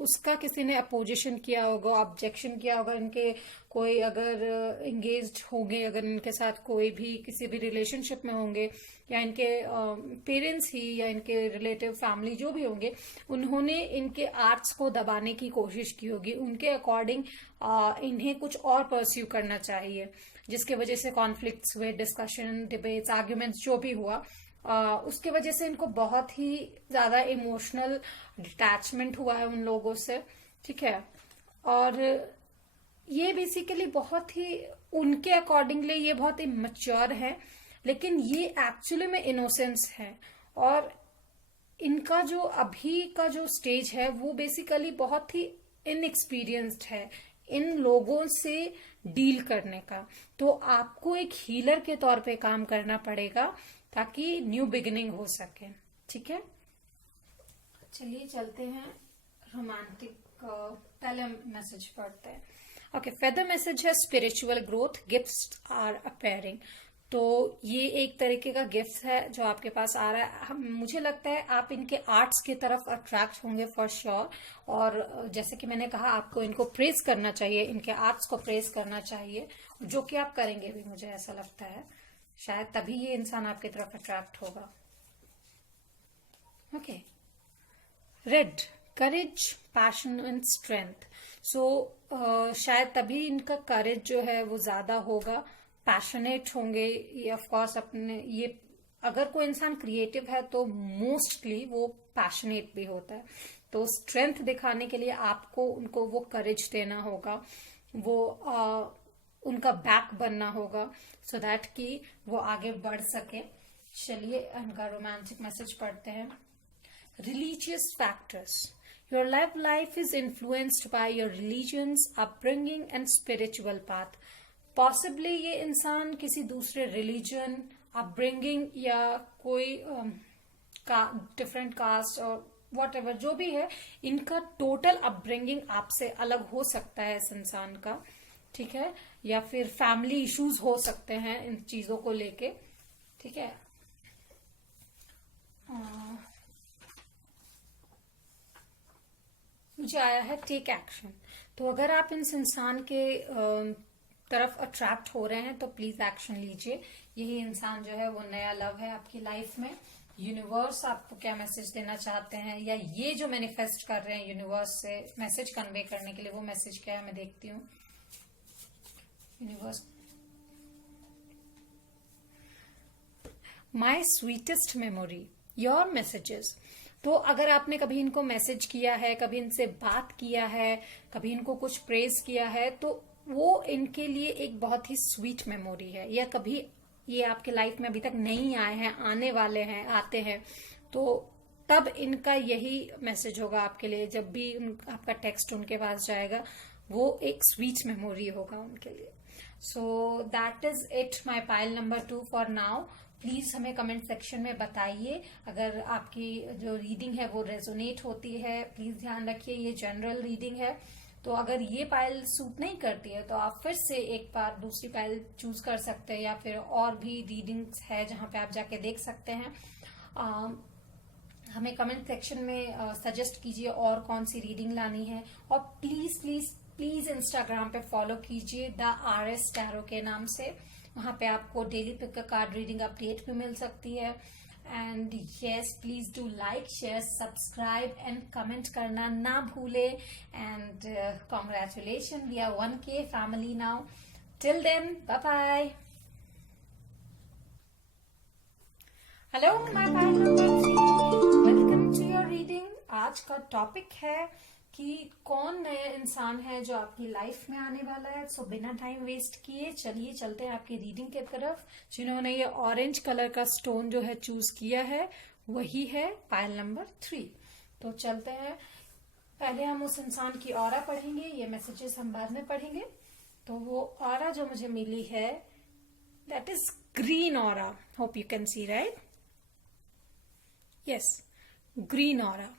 उसका किसी ने अपोजिशन किया होगा, ऑब्जेक्शन किया होगा। इनके कोई अगर एंगेज्ड होंगे, अगर इनके साथ कोई भी किसी भी रिलेशनशिप में होंगे या इनके पेरेंट्स ही या इनके रिलेटिव फैमिली जो भी होंगे, उन्होंने इनके आर्ट्स को दबाने की कोशिश की होगी। उनके अकॉर्डिंग इन्हें कुछ और परस्यू करना चाहिए, जिसके वजह से कॉन्फ्लिक्ट्स हुए, डिस्कशन, डिबेट्स, आर्ग्यूमेंट्स जो भी हुआ, उसके वजह से इनको बहुत ही ज्यादा इमोशनल डिटैचमेंट हुआ है उन लोगों से। ठीक है, और ये बेसिकली बहुत ही उनके अकॉर्डिंगली ये बहुत ही मैच्योर है, लेकिन ये एक्चुअली में इनोसेंस है। और इनका जो अभी का जो स्टेज है वो बेसिकली बहुत ही इनएक्सपीरियंस्ड है इन लोगों से डील करने का। तो आपको एक हीलर के तौर पे काम करना पड़ेगा ताकि न्यू बिगिनिंग हो सके। ठीक है, चलिए चलते हैं रोमांटिक पहले मैसेज पढ़ते हैं। ओके, फेदर मैसेज है spiritual growth, gifts are appearing. तो ये एक तरीके का गिफ्ट है जो आपके पास आ रहा है। मुझे लगता है आप इनके आर्ट्स की तरफ अट्रैक्ट होंगे फॉर श्योर। और जैसे कि मैंने कहा, आपको इनको प्रेज करना चाहिए, इनके आर्ट्स को प्रेज करना चाहिए, जो कि आप करेंगे भी, मुझे ऐसा लगता है। शायद तभी ये इंसान आपकी तरफ अट्रैक्ट होगा। Okay, red, courage, passion and strength. So शायद तभी इनका करेज जो है वो ज्यादा होगा, पैशनेट होंगे ये। ऑफ कोर्स अपने ये, अगर कोई इंसान क्रिएटिव है तो मोस्टली वो पैशनेट भी होता है। तो स्ट्रेंथ दिखाने के लिए आपको उनको वो करेज देना होगा, वो उनका बैक बनना होगा, सो दैट कि वो आगे बढ़ सके। चलिए इनका रोमांटिक मैसेज पढ़ते हैं। Religious factors. Your love life is influenced by your religions, upbringing and spiritual path. Possibly ये इंसान किसी दूसरे religion, upbringing या कोई different caste और whatever जो भी है, इनका total upbringing आपसे अलग हो सकता है इस इंसान का। ठीक है, या फिर फैमिली इश्यूज हो सकते हैं इन चीजों को लेके। ठीक है, मुझे आया है टेक एक्शन। तो अगर आप इस इंसान के तरफ अट्रैक्ट हो रहे हैं तो प्लीज एक्शन लीजिए। यही इंसान जो है वो नया लव है आपकी लाइफ में। यूनिवर्स आपको क्या मैसेज देना चाहते हैं, या ये जो मैनिफेस्ट कर रहे हैं यूनिवर्स से मैसेज कन्वे करने के लिए, वो मैसेज क्या है मैं देखती हूँ। Universe, my sweetest memory, your messages. तो अगर आपने कभी इनको मैसेज किया है, कभी इनसे बात किया है, कभी इनको कुछ प्रेज किया है, तो वो इनके लिए एक बहुत ही स्वीट मेमोरी है। या कभी ये आपके लाइफ में अभी तक नहीं आए हैं, आने वाले हैं, आते हैं, तो तब इनका यही मैसेज होगा आपके लिए। जब भी आपका टेक्स्ट उनके पास जाएगा वो एक स्वीट मेमोरी होगा उनके लिए। So that is it my pile number 2 for now. Please हमें कमेंट सेक्शन में बताइए अगर आपकी जो रीडिंग है वो रेजोनेट होती है। प्लीज ध्यान रखिए ये जनरल रीडिंग है, तो अगर ये पाइल सूट नहीं करती है तो आप फिर से एक बार दूसरी पाइल चूज कर सकते हैं, या फिर और भी रीडिंग्स है जहां पे आप जाके देख सकते हैं। हमें कमेंट सेक्शन में सजेस्ट कीजिए और कौन सी रीडिंग लानी है। और प्लीज प्लीज प्लीज इंस्टाग्राम पे फॉलो कीजिए द RS टैरो के नाम से। वहां पे आपको daily pick card reading update भी मिल सकती है। And yes, please do like, share, subscribe and comment करना ना भूले। And congratulation, we are 1K family now. Till then, bye bye. Hello my pile number 3, welcome to your reading. आज का topic है कि कौन नया इंसान है जो आपकी लाइफ में आने वाला है। सो बिना टाइम वेस्ट किए चलिए चलते हैं आपकी रीडिंग की तरफ। जिन्होंने ये ऑरेंज कलर का स्टोन जो है चूज किया है वही है पाइल नंबर 3। तो चलते हैं, पहले हम उस इंसान की ऑरा पढ़ेंगे, ये मैसेजेस हम बाद में पढ़ेंगे। तो वो ऑरा जो मुझे मिली है that is green aura. Hope you can see, right? Yes, green aura.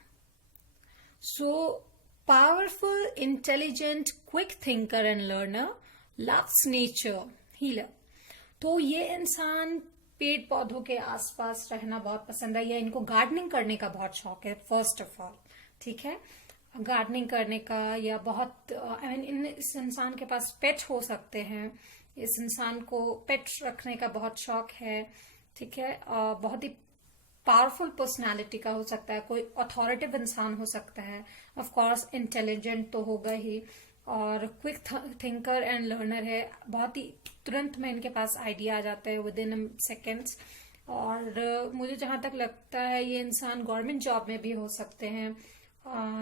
So powerful, intelligent, quick thinker and learner, loves nature, healer। तो ये इंसान पेड़ पौधों के आसपास रहना बहुत पसंद है, या इनको गार्डनिंग करने का बहुत शौक है फर्स्ट ऑफ ऑल। ठीक है, गार्डनिंग करने का, या बहुत इस इंसान के पास पेट हो सकते हैं। इस इंसान को पेट रखने का बहुत शौक है। ठीक है, बहुत ही पावरफुल पर्सनालिटी का हो सकता है, कोई अथॉरिटिव इंसान हो सकता है। ऑफ कोर्स इंटेलिजेंट तो होगा ही, और क्विक थिंकर एंड लर्नर है। बहुत ही तुरंत में इनके पास आइडिया आ जाता है विद इन सेकेंड्स। और मुझे जहां तक लगता है ये इंसान गवर्नमेंट जॉब में भी हो सकते हैं,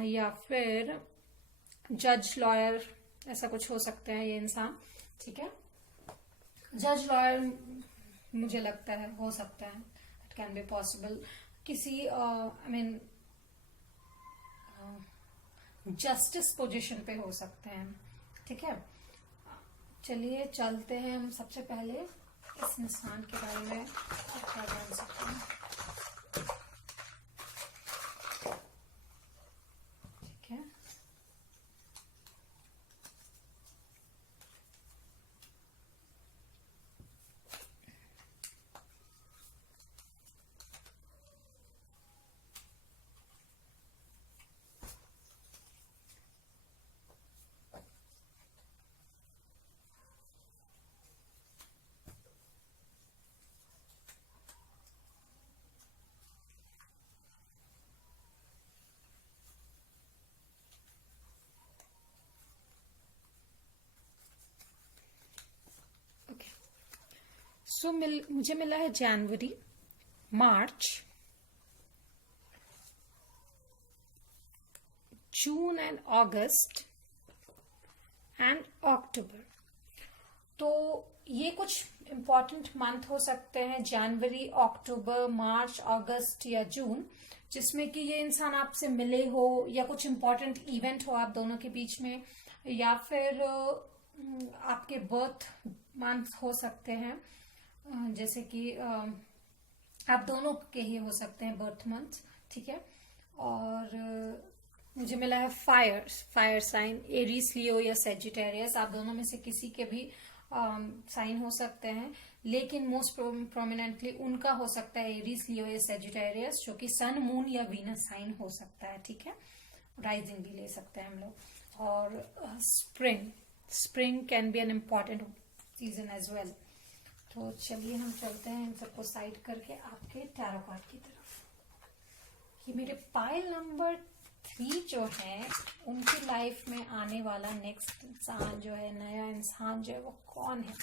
या फिर जज लॉयर, ऐसा कुछ हो सकते हैं ये इंसान। ठीक है, जज लॉयर मुझे लगता है हो सकता है, कैन बी पॉसिबल। किसी जस्टिस पोजीशन पे हो सकते हैं। ठीक है, चलिए चलते हैं हम सबसे पहले इस इंसान के बारे में क्या जान सकते हैं। ठीक है, सो मुझे मिला है जनवरी, मार्च, जून एंड अगस्त एंड अक्टूबर। तो ये कुछ इंपॉर्टेंट मंथ हो सकते हैं, जनवरी, अक्टूबर, मार्च, अगस्त या जून, जिसमें कि ये इंसान आपसे मिले हो, या कुछ इंपॉर्टेंट इवेंट हो आप दोनों के बीच में, या फिर आपके बर्थ मंथ हो सकते हैं, जैसे कि आप दोनों के ही हो सकते हैं बर्थ मंथ। ठीक है, और मुझे मिला है फायर साइन, एरीज, लियो या सेजिटेरियस। आप दोनों में से किसी के भी साइन हो सकते हैं, लेकिन मोस्ट प्रोमिनेंटली उनका हो सकता है एरीज, लियो या सेजिटेरियस, जो कि सन, मून या वीनस साइन हो सकता है। ठीक है, राइजिंग भी ले सकते हैं हम लोग। और spring, spring can be an important season as well. तो चलिए हम चलते हैं इन सबको साइड करके आपके टैरो कार्ड की तरफ। कि मेरे पाइल नंबर 3 जो है उनकी लाइफ में आने वाला नेक्स्ट इंसान जो है, नया इंसान जो है, वो कौन है?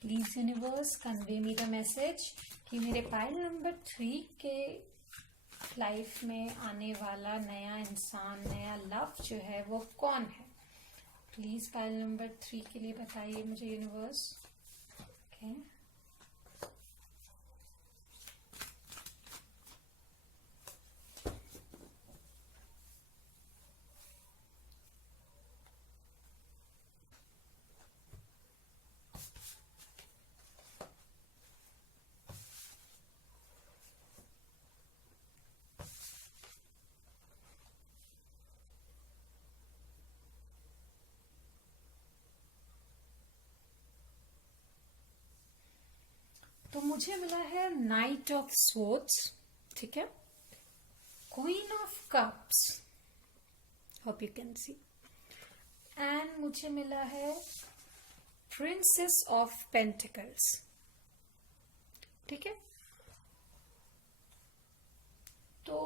Please universe convey me the message कि मेरे पाइल नंबर 3 के लाइफ में आने वाला नया इंसान, नया लव जो है वो कौन है? प्लीज पाइल नंबर 3 के लिए बताइए मुझे यूनिवर्स। ओके तो मुझे मिला है नाइट ऑफ स्वॉर्ड्स, ठीक है, queen of cups, hope you can C, and मुझे मिला है प्रिंसेस ऑफ पेंटिकल्स, ठीक है। तो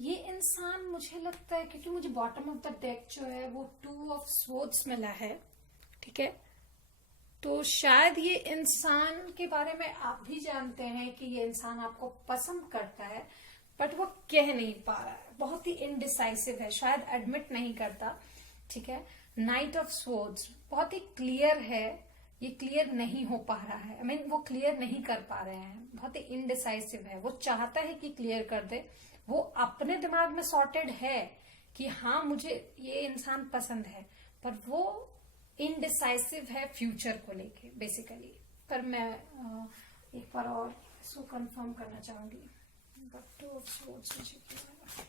ये इंसान मुझे लगता है, क्योंकि मुझे बॉटम ऑफ द डेक जो है वो 2 ऑफ स्वॉर्ड्स मिला है, ठीक है, तो शायद ये इंसान के बारे में आप भी जानते हैं कि ये इंसान आपको पसंद करता है, बट वो कह नहीं पा रहा है, बहुत ही इनडिसाइसिव है, शायद एडमिट नहीं करता, ठीक है। नाइट ऑफ स्वॉर्ड्स बहुत ही क्लियर है, ये क्लियर नहीं हो पा रहा है, आई मीन वो क्लियर नहीं कर पा रहे हैं, बहुत ही इनडिसाइसिव है। वो चाहता है कि क्लियर कर दे, वो अपने दिमाग में सॉर्टेड है कि हाँ मुझे ये इंसान पसंद है, पर वो इनडिसाइसिव है फ्यूचर को लेके बेसिकली। पर मैं एक बार और इसको कंफर्म करना चाहूंगी। बट 2 ऑफ स्वॉर्ड्स मुझे क्या लगा?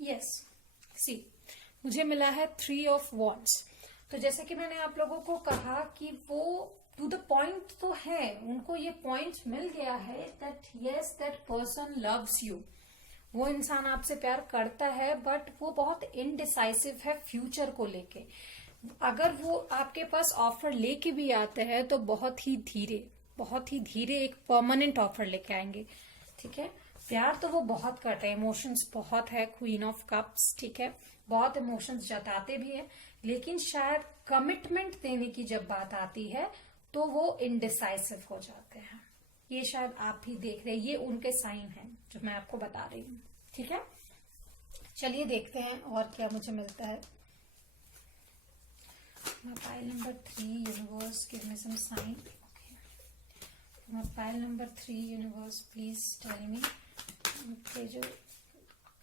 यस, सी मुझे मिला है 3 ऑफ वॉन्ड्स। तो जैसे कि मैंने आप लोगों को कहा कि वो टू द पॉइंट तो है, उनको ये पॉइंट मिल गया है that yes that person loves you, वो इंसान आपसे प्यार करता है, बट वो बहुत इनडिसाइसिव है फ्यूचर को लेके। अगर वो आपके पास ऑफर लेके भी आते हैं तो बहुत ही धीरे एक परमानेंट ऑफर लेके आएंगे, ठीक है। प्यार तो वो बहुत करते हैं, इमोशंस बहुत है, क्वीन ऑफ कप्स, ठीक है, बहुत इमोशंस जताते भी है, लेकिन शायद कमिटमेंट देने की जब बात आती है तो वो इनडिसाइसिव हो जाते हैं। ये शायद आप भी देख रहे हैं, ये उनके साइन हैं जो मैं आपको बता रही हूँ, ठीक है। चलिए देखते हैं और क्या मुझे मिलता है। Pile number 3 universe give me some sign. Pile number 3 universe please tell me उनके जो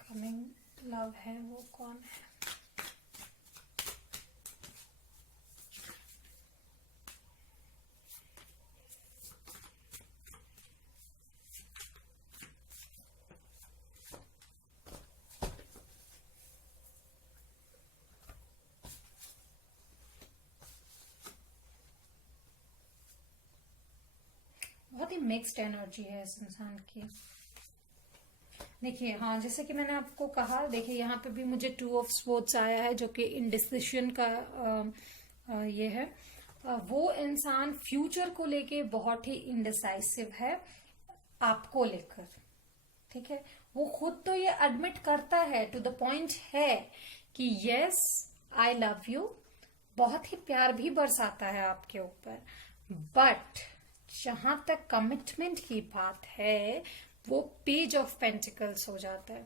कमिंग लव है वो कौन है। बहुत ही मिक्स्ड एनर्जी है इस इंसान की। देखिए हाँ, जैसे कि मैंने आपको कहा, देखिए यहाँ पे भी मुझे 2 ऑफ स्वॉर्ड्स आया है जो कि इनडिसिशन का ये है। वो इंसान फ्यूचर को लेके बहुत ही इनडिसाइसिव है आपको लेकर, ठीक है। वो खुद तो ये एडमिट करता है, टू द पॉइंट है कि यस आई लव यू, बहुत ही प्यार भी बरसाता है आपके ऊपर, बट जहां तक कमिटमेंट की बात है वो पेज ऑफ पेंटिकल्स हो जाता है।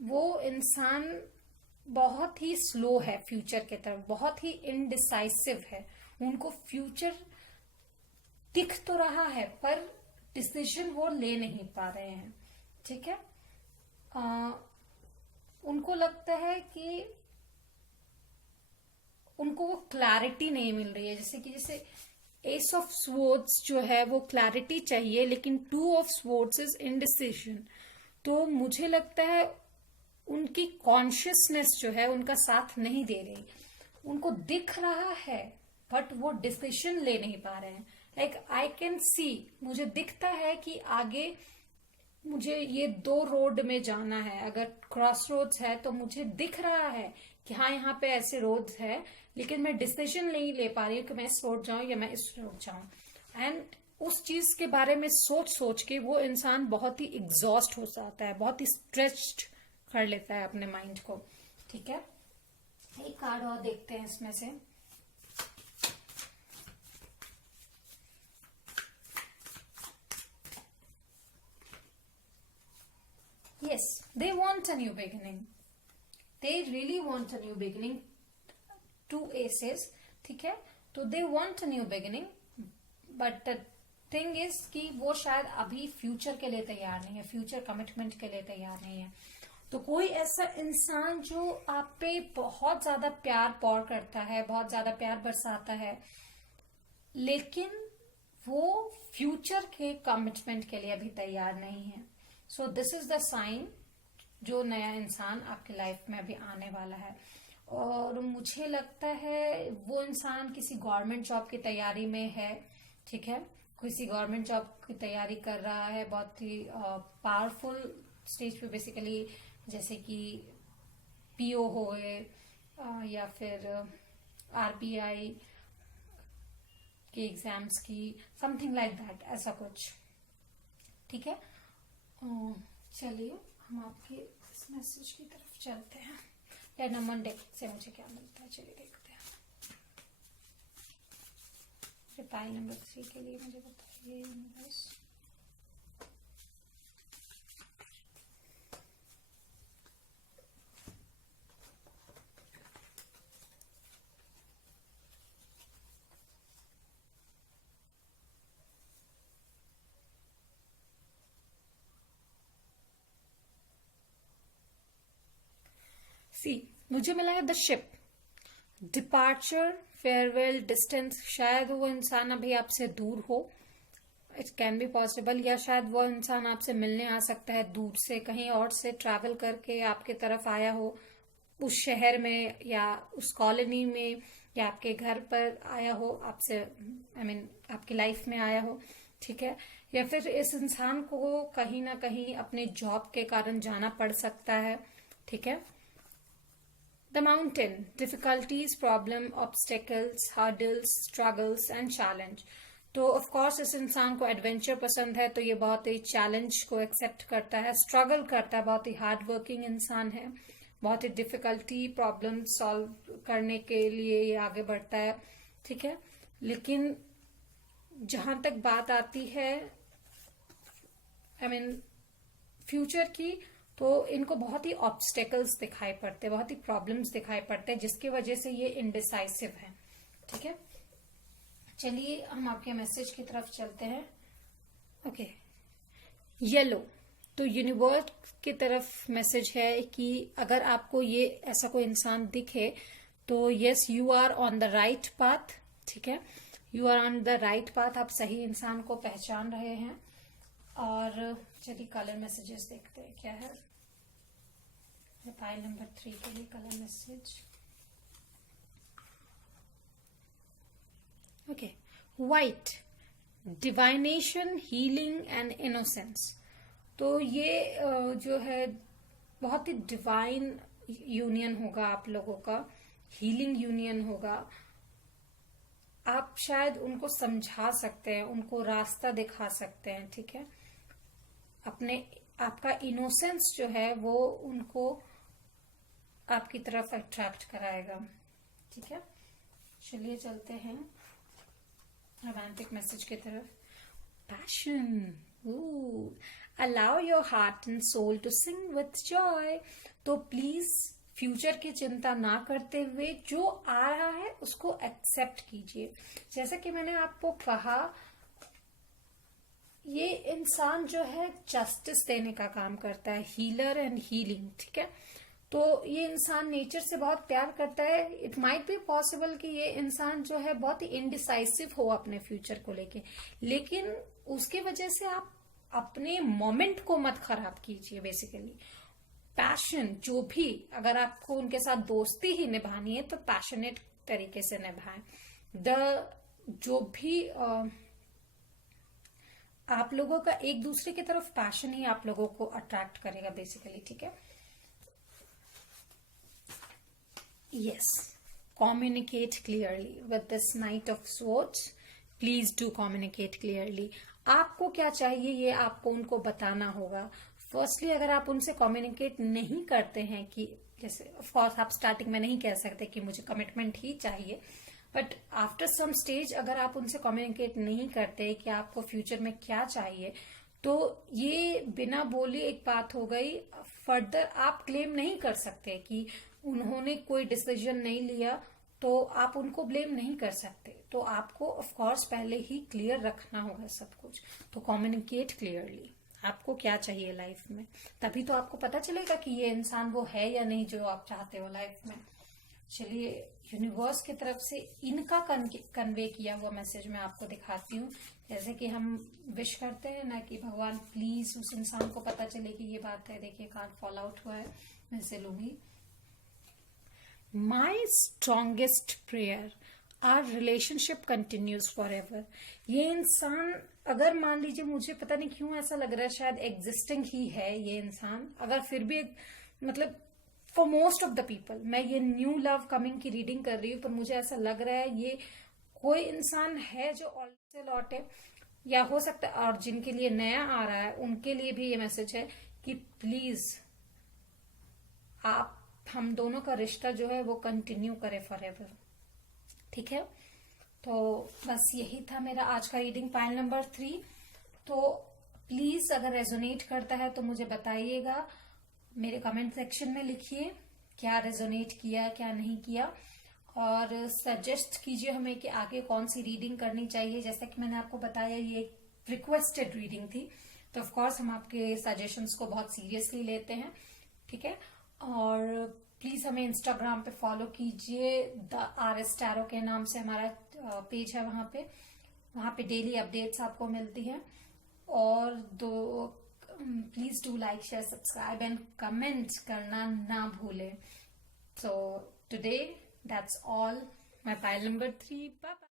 वो इंसान बहुत ही स्लो है फ्यूचर की तरफ, बहुत ही इनडिसाइसिव है, उनको फ्यूचर दिख तो रहा है पर डिसीजन वो ले नहीं पा रहे हैं, ठीक है। उनको लगता है कि उनको वो क्लैरिटी नहीं मिल रही है, जैसे एस ऑफ स्वॉर्ड्स जो है वो क्लैरिटी चाहिए, लेकिन 2 ऑफ स्वॉर्ड्स इज इनडिसिजन। तो मुझे लगता है उनकी कॉन्शियसनेस जो है उनका साथ नहीं दे रही, उनको दिख रहा है बट वो डिसीजन ले नहीं पा रहे हैं। लाइक आई कैन सी, मुझे दिखता है कि आगे मुझे ये 2 रोड में जाना है, अगर क्रॉस रोड्स है तो मुझे दिख रहा है कि हाँ यहाँ पे ऐसे रोड्स है, लेकिन मैं डिसीजन नहीं ले पा रही हूँ कि मैं इस रोड जाऊं या मैं इस रोड जाऊं। एंड उस चीज के बारे में सोच सोच के वो इंसान बहुत ही एग्जॉस्ट हो जाता है, बहुत ही स्ट्रेच्ड कर लेता है अपने माइंड को। ठीक है, एक कार्ड और देखते हैं इसमें से। Yes, they want a new beginning. They really want a new beginning. 2 aces, ठीक है, तो they want a new beginning, but the thing is कि वो शायद अभी फ्यूचर के लिए तैयार नहीं है, फ्यूचर कमिटमेंट के लिए तैयार नहीं है। तो कोई ऐसा इंसान जो आप पे बहुत ज्यादा प्यार पौर करता है, बहुत ज्यादा प्यार बरसाता है, लेकिन वो फ्यूचर के कमिटमेंट के लिए अभी तैयार नहीं है। So this is the sign, जो नया इंसान आपके लाइफ में अभी आने वाला है। और मुझे लगता है वो इंसान किसी गवर्नमेंट जॉब की तैयारी में है। ठीक है, किसी गवर्नमेंट जॉब की तैयारी कर रहा है, बहुत ही पावरफुल स्टेज पे, बेसिकली जैसे कि पीओ होए या फिर आरबीआई के एग्जाम्स की, समथिंग लाइक दैट, ऐसा कुछ। ठीक है, चलिए हम आपके इस मैसेज की तरफ चलते हैं। लेनोमन डेक से मुझे क्या मिलता है, चलिए देखते हैं। रिप्लाई नंबर 3 के लिए मुझे बताइए यूनिवर्स। मुझे मिला है the ship, departure, farewell, distance. शायद वो इंसान अभी आपसे दूर हो, इट कैन बी पॉसिबल, या शायद वो इंसान आपसे मिलने आ सकता है दूर से, कहीं और से ट्रैवल करके आपके तरफ आया हो, उस शहर में या उस कॉलोनी में या आपके घर पर आया हो, आपसे आपकी लाइफ में आया हो। ठीक है, या फिर इस इंसान को कहीं ना कहीं अपने जॉब के कारण जाना पड़ सकता है। ठीक है, The mountain, difficulties, problem, obstacles, hurdles, struggles and challenge. तो ऑफ कोर्स इस इंसान को एडवेंचर पसंद है, तो ये बहुत ही चैलेंज को एक्सेप्ट करता है, स्ट्रगल करता है, बहुत ही हार्ड वर्किंग इंसान है, बहुत ही डिफिकल्टी प्रॉब्लम सॉल्व करने के लिए ये आगे बढ़ता है। ठीक है, लेकिन जहां तक बात आती है फ्यूचर की, तो इनको बहुत ही ऑब्स्टेकल्स दिखाई पड़ते, बहुत ही प्रॉब्लम्स दिखाई पड़ते हैं, जिसकी वजह से ये इनडिसाइसिव है। ठीक है, चलिए हम आपके मैसेज की तरफ चलते हैं। ओके, येलो, तो यूनिवर्स की तरफ मैसेज है कि अगर आपको ये ऐसा कोई इंसान दिखे तो yes, you are on the right path. ठीक है, you are on the right path, आप सही इंसान को पहचान रहे हैं। और चलिए कलर मैसेजेस देखते हैं क्या है। रिप्लाई नंबर 3 के लिए colour message. Okay, white, divination, healing and innocence. तो ये जो है बहुत ही डिवाइन यूनियन होगा आप लोगों का, हीलिंग यूनियन होगा। आप शायद उनको समझा सकते हैं, उनको रास्ता दिखा सकते हैं। ठीक है, आपका इनोसेंस जो है वो उनको आपकी तरफ अट्रैक्ट कराएगा। ठीक है, चलिए चलते हैं रोमांटिक मैसेज की तरफ। Passion, allow your heart and soul to sing with joy. तो प्लीज फ्यूचर की चिंता ना करते हुए जो आ रहा है उसको एक्सेप्ट कीजिए। जैसा कि मैंने आपको कहा, ये इंसान जो है जस्टिस देने का काम करता है, हीलर एंड हीलिंग। ठीक है, तो ये इंसान नेचर से बहुत प्यार करता है। इट माइट बी पॉसिबल कि ये इंसान जो है बहुत ही इनडिसाइसिव हो अपने फ्यूचर को लेके, लेकिन उसकी वजह से आप अपने मोमेंट को मत खराब कीजिए। बेसिकली पैशन, जो भी अगर आपको उनके साथ दोस्ती ही निभानी है तो पैशनेट तरीके से निभाएं। जो भी आप लोगों का एक दूसरे की तरफ पैशन ही आप लोगों को अट्रैक्ट करेगा बेसिकली, ठीक है। Yes, communicate clearly with this night of swords. Please do communicate clearly. आपको क्या चाहिए ये आपको उनको बताना होगा। फर्स्टली अगर आप उनसे कम्युनिकेट नहीं करते हैं कि जैसे ऑफ कोर्स आप स्टार्टिंग में नहीं कह सकते कि मुझे कमिटमेंट ही चाहिए, बट आफ्टर सम स्टेज अगर आप उनसे कम्युनिकेट नहीं करते कि आपको फ्यूचर में क्या चाहिए, तो ये बिना बोली एक बात हो गई। फर्दर आप क्लेम नहीं कर सकते कि उन्होंने कोई डिसीजन नहीं लिया, तो आप उनको ब्लेम नहीं कर सकते। तो आपको ऑफ कोर्स पहले ही क्लियर रखना होगा सब कुछ। तो कम्युनिकेट क्लियरली, आपको क्या चाहिए लाइफ में, तभी तो आपको पता चलेगा कि ये इंसान वो है या नहीं जो आप चाहते हो लाइफ में। चलिए, यूनिवर्स की तरफ से इनका कन्वे किया हुआ मैसेज मैं आपको दिखाती हूँ। जैसे कि हम विश करते हैं ना कि भगवान प्लीज उस इंसान को पता चले कि ये बात है। देखिए कार्ड फॉल आउट हुआ है, मैं इसे लूंगी। My strongest prayer, our relationship continues for ever. ये इंसान अगर मान लीजिए, मुझे पता नहीं क्यों ऐसा लग रहा है शायद एग्जिस्टिंग ही है ये इंसान, अगर फिर भी मतलब for most of the people, मैं ये न्यू लव कमिंग की रीडिंग कर रही हूँ, पर मुझे ऐसा लग रहा है ये कोई इंसान है जो ऑलरेडी से लौटे, या हो सकता है और जिनके लिए नया आ रहा है उनके लिए भी ये मैसेज है कि प्लीज आप हम दोनों का रिश्ता जो है वो कंटिन्यू करें फॉर एवर, ठीक है। तो बस यही था मेरा आज का रीडिंग, पाइल नंबर 3। तो प्लीज अगर रेजोनेट करता है तो मुझे बताइएगा, मेरे कमेंट सेक्शन में लिखिए क्या रेजोनेट किया क्या नहीं किया, और सजेस्ट कीजिए हमें कि आगे कौन सी रीडिंग करनी चाहिए। जैसा कि मैंने आपको बताया ये एक रिक्वेस्टेड रीडिंग थी, तो ऑफ कोर्स हम आपके सजेशंस को बहुत सीरियसली लेते हैं, ठीक है। और प्लीज हमें इंस्टाग्राम पे फॉलो कीजिए, द RS टैरो के नाम से हमारा पेज है, वहां पे डेली अपडेट्स आपको मिलती है। और please do like share subscribe and comment करना ना भूलें। So today that's all, my pile number 3। Bye bye.